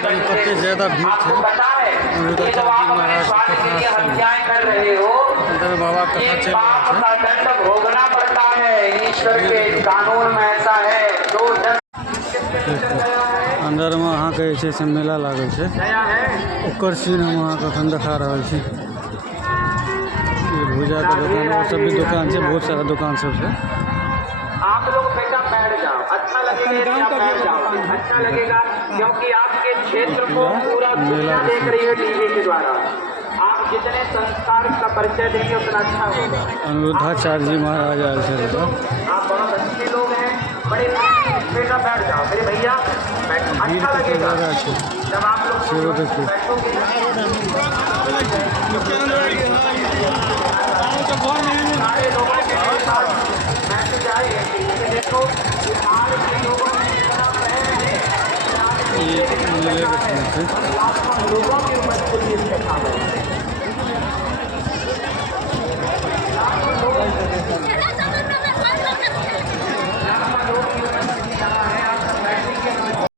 कतने ज़्यादा भीड़ थे। अमृताचार्य जी महाराज की कथा बाबा कथा चल रहा है, भोगना पड़ता है। ईश्वर के कानून में ऐसा है। अंदर में अहाँ के जे छै मेला लागल छै, ओकर सीन हम अहाँ के अखन देखा रहल छी। भूजा के दुकान और सब भी दुकान छै, बहुत सारा दुकान सब है। आप लोग बेटा बैठ जाओ, अच्छा लगेगा, बैठ जाओ, अच्छा लगेगा, क्योंकि आपके क्षेत्र को पूरा दुनिया देख रही है टीवी के द्वारा। आप जितने संस्कार का परिचय देंगे उतना अच्छा होगा। अनिरुद्धाचार्य जी महाराज आए थे। आप बहुत अच्छे लोग हैं, बड़े बेटा बैठ जाओ मेरे भैया, अच्छा लगेगा जब आप लोग बैठोगे। सारे लोगों के साथ मैसेज आए, देखो बिहार के लोगों ने लोगों की मजबूरी